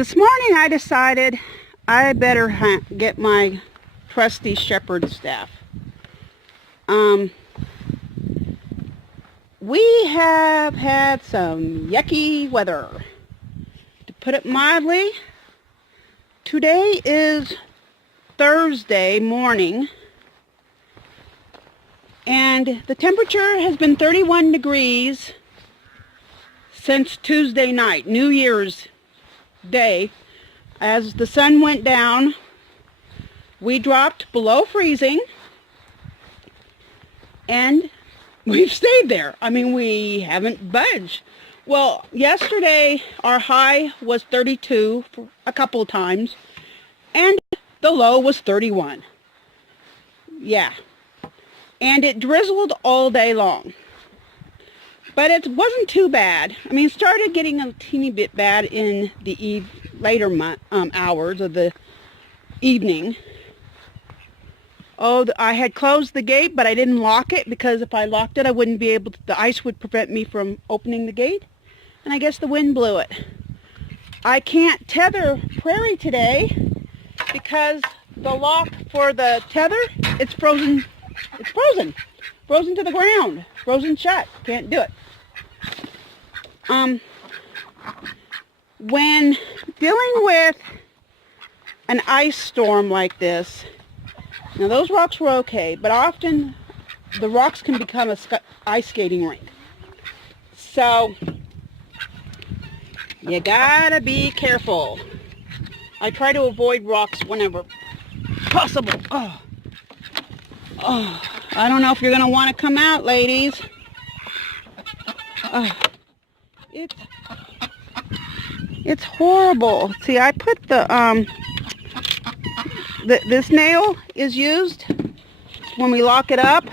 This morning I decided I better get my trusty shepherd staff. We have had some yucky weather. To put it mildly, today is Thursday morning, and the temperature has been 31 degrees since Tuesday night, New Year's Day. As the sun went down, we dropped below freezing, and we've stayed there. I mean, we haven't budged. Well, yesterday our high was 32 for a couple of times, and the low was 31. Yeah. And it drizzled all day long. But it wasn't too bad. I mean, it started getting a teeny bit bad in the later hours of the evening. Oh, I had closed the gate, but I didn't lock it, because if I locked it, I wouldn't be able to, the ice would prevent me from opening the gate. And I guess the wind blew it. I can't tether Prairie today because the lock for the tether, it's frozen. It's frozen. Frozen to the ground. Frozen shut. Can't do it. When dealing with an ice storm like this, now those rocks were okay, but often the rocks can become a ice skating rink. So you gotta be careful. I try to avoid rocks whenever possible. Oh, I don't know if you're gonna want to come out, ladies. It's horrible. See, I put this nail is used when we lock it up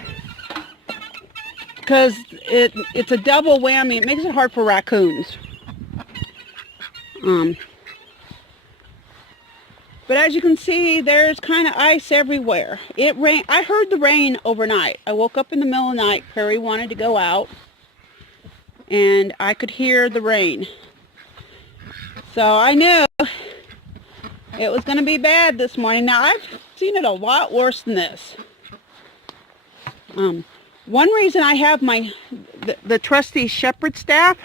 because it's a double whammy. It makes it hard for raccoons. But as you can see, there's kind of ice everywhere. It rained. I heard the rain overnight. I woke up in the middle of the night. Prairie wanted to go out, and I could hear the rain. So I knew it was going to be bad this morning. Now, I've seen it a lot worse than this. One reason I have the trusty shepherd staff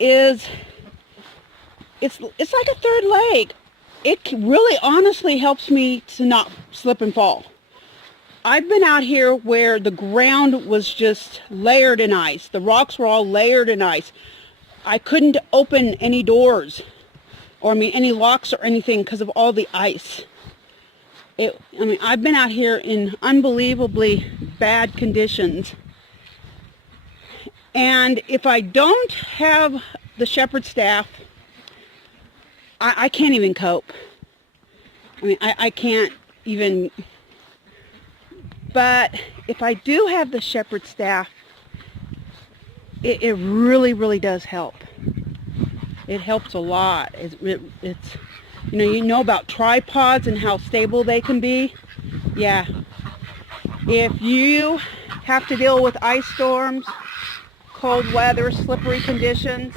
is it's like a third leg. It really honestly helps me to not slip and fall. I've been out here where the ground was just layered in ice. The rocks were all layered in ice. I couldn't open any doors or any locks or anything because of all the ice. I've been out here in unbelievably bad conditions. And if I don't have the shepherd staff, I can't even cope. I can't even. But if I do have the shepherd staff, it really, really does help. It helps a lot. It's you know about tripods and how stable they can be. Yeah. If you have to deal with ice storms, cold weather, slippery conditions,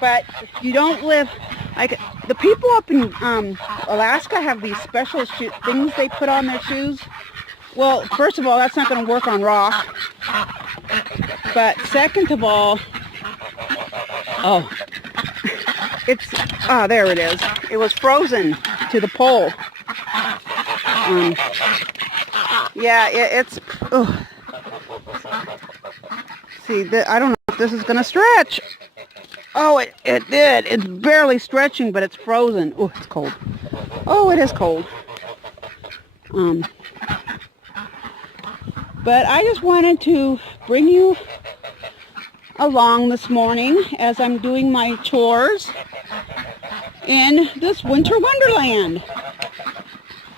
but you don't live like the people up in Alaska have these special things they put on their shoes. Well, first of all, that's not going to work on rock. But second of all, there it is. It was frozen to the pole. See, I don't know if this is going to stretch. Oh, it did. It's barely stretching, but it's frozen. Oh, it's cold. Oh, it is cold. But I just wanted to bring you along this morning as I'm doing my chores in this winter wonderland.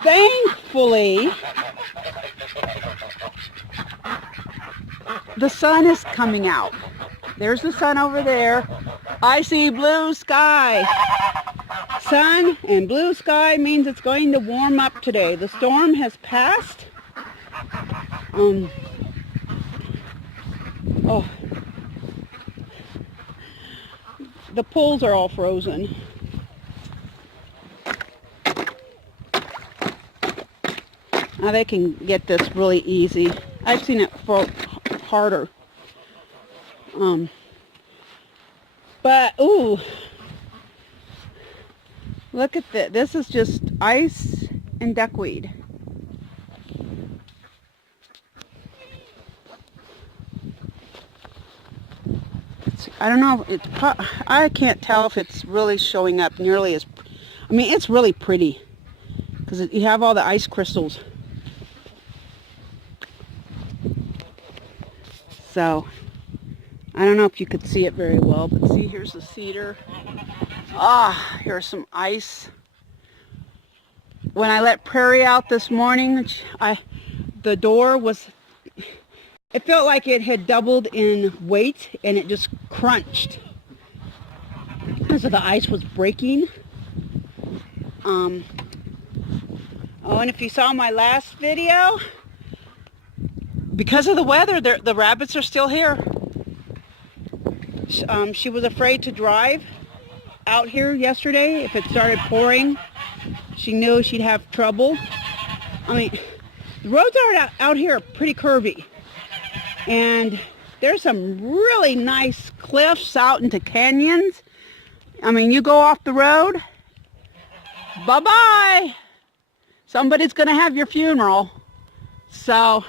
Thankfully, the sun is coming out. There's the sun over there. I see blue sky. Sun and blue sky means it's going to warm up today. The storm has passed. the pools are all frozen. Now they can get this really easy. I've seen it harder. But, ooh, look at this. This is just ice and duckweed. I don't know. I can't tell if it's really showing up nearly as... I mean, it's really pretty because you have all the ice crystals. So, I don't know if you could see it very well, but see, here's the cedar. Ah, here's some ice. When I let Prairie out this morning, the door was... It felt like it had doubled in weight, and it just crunched. So the ice was breaking. Oh, and if you saw my last video, because of the weather, the rabbits are still here. She was afraid to drive out here yesterday. If it started pouring, she knew she'd have trouble. I mean, the roads out here are pretty curvy. And there's some really nice cliffs out into canyons. I mean, you go off the road, bye-bye. Somebody's going to have your funeral. So,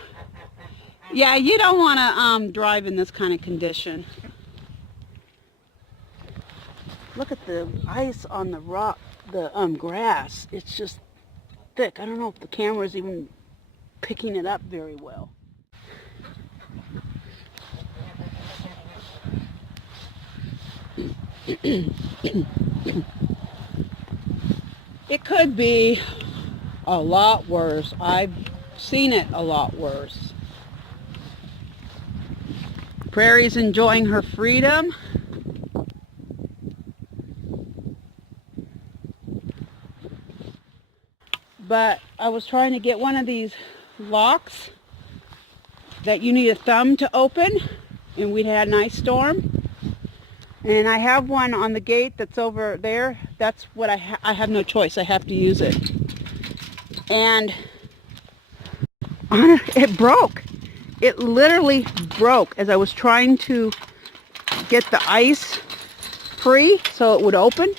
yeah, you don't want to drive in this kind of condition. Look at the ice on the rock, the grass. It's just thick. I don't know if the camera's even picking it up very well. It could be a lot worse. I've seen it a lot worse. Prairie's enjoying her freedom. But I was trying to get one of these locks that you need a thumb to open, and we'd had an ice storm. And I have one on the gate that's over there. That's what I have no choice. I have to use it. And it broke. It literally broke as I was trying to get the ice free so it would open.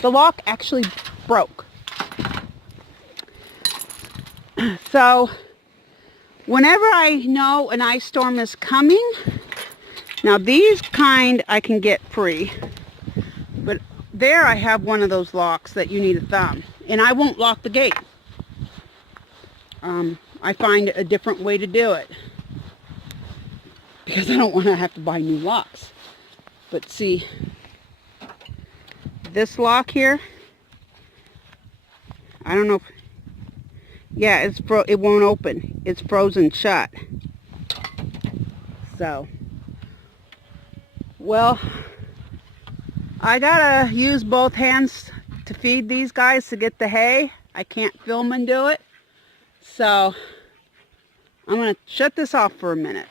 The lock actually broke. So whenever I know an ice storm is coming, now these kind I can get free, but there I have one of those locks that you need a thumb, and I won't lock the gate. I find a different way to do it because I don't want to have to buy new locks. But see, this lock here, I don't know if, yeah, it won't open. It's frozen shut. So, well, I gotta use both hands to feed these guys to get the hay. I can't film and do it. So, I'm gonna shut this off for a minute.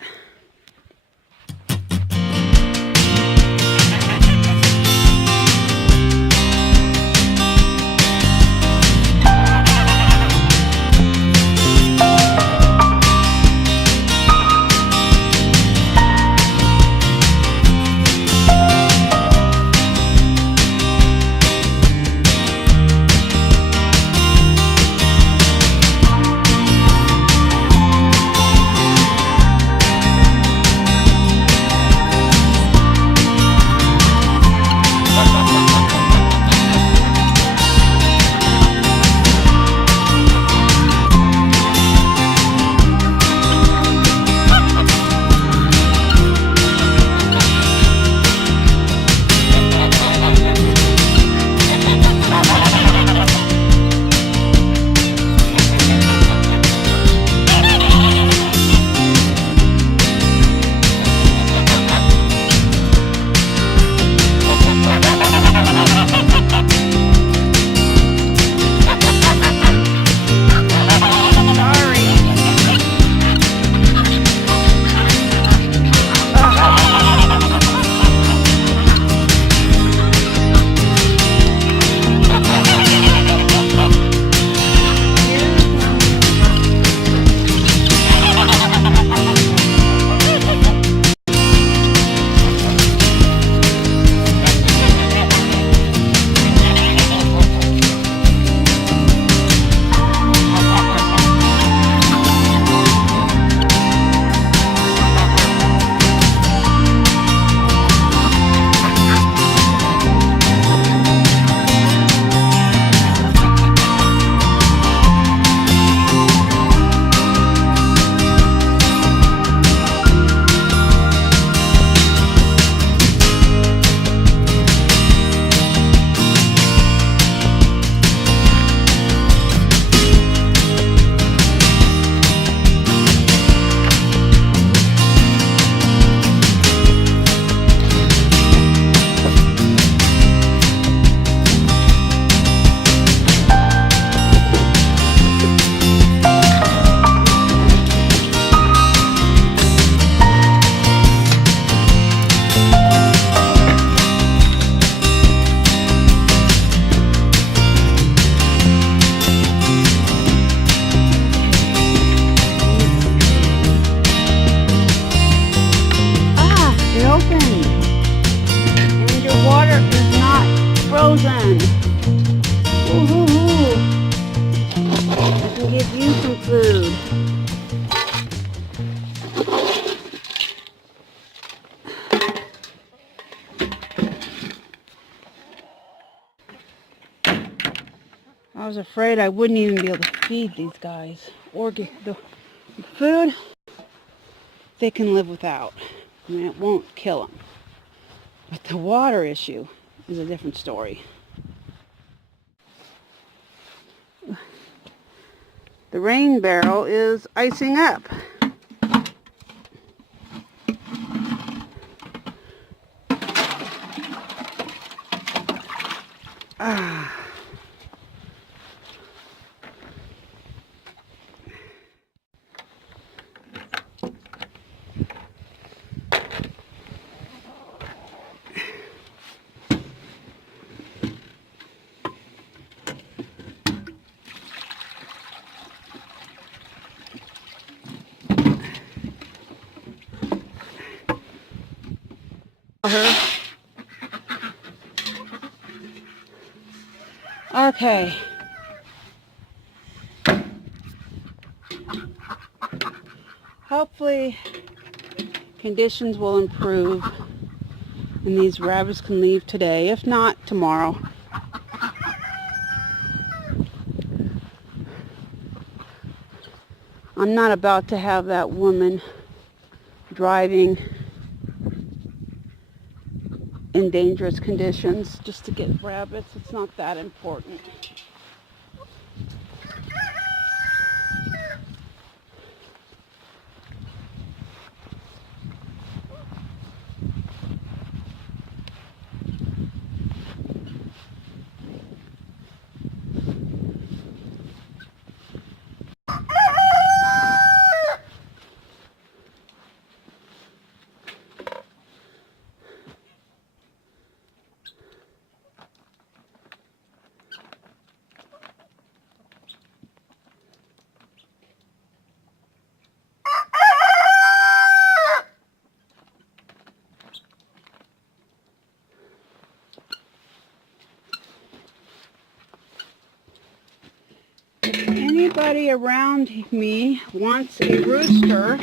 give you some food. I was afraid I wouldn't even be able to feed these guys or get the food they can live without. I mean, it won't kill them. But the water issue is a different story. The rain barrel is icing up. Ah. Okay. Hopefully conditions will improve and these rabbits can leave today, if not tomorrow. I'm not about to have that woman driving in dangerous conditions just to get rabbits. It's not that important. If anybody around me wants a rooster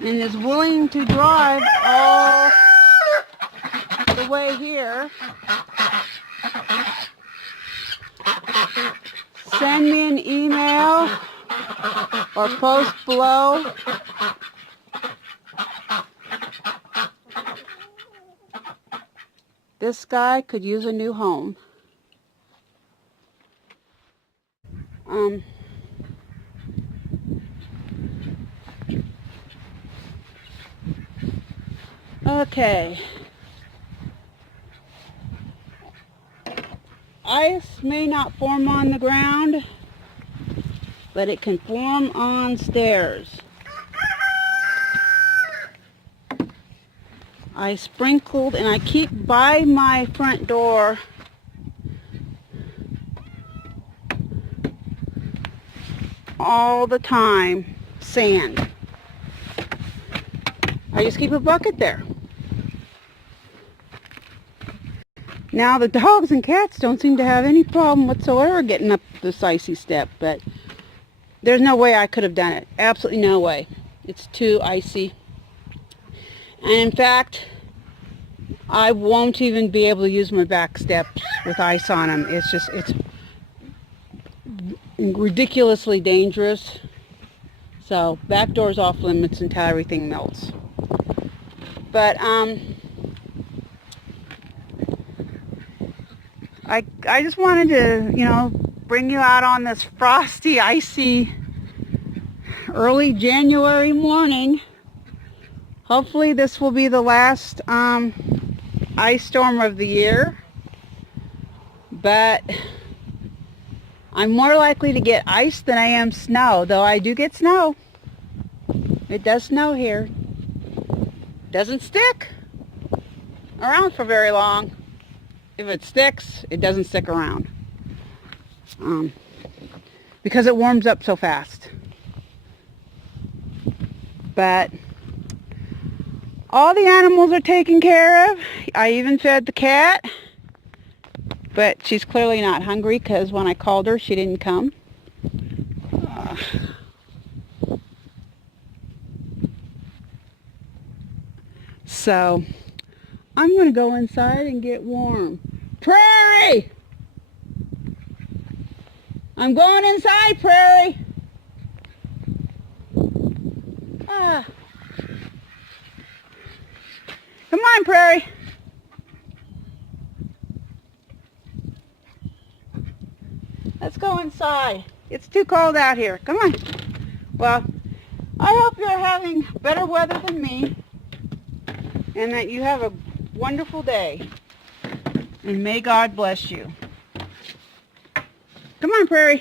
and is willing to drive all the way here, send me an email or post below. This guy could use a new home. Okay. Ice may not form on the ground, but it can form on stairs. I sprinkled, and I keep by my front door all the time sand. I just keep a bucket there. Now the dogs and cats don't seem to have any problem whatsoever getting up this icy step, but there's no way I could have done it. Absolutely no way. It's too icy. And in fact, I won't even be able to use my back steps with ice on them. It's ridiculously dangerous. So back doors off limits until everything melts. But I just wanted to, bring you out on this frosty, icy, early January morning. Hopefully this will be the last ice storm of the year. But I'm more likely to get ice than I am snow, though I do get snow. It does snow here. Doesn't stick around for very long. If it sticks, it doesn't stick around. Because it warms up so fast. But all the animals are taken care of. I even fed the cat. But she's clearly not hungry because when I called her, she didn't come. So I'm going to go inside and get warm. Prairie! I'm going inside, Prairie. Ah. Come on, Prairie. Let's go inside. It's too cold out here. Come on. Well, I hope you're having better weather than me and that you have a wonderful day. And may God bless you. Come on, Prairie.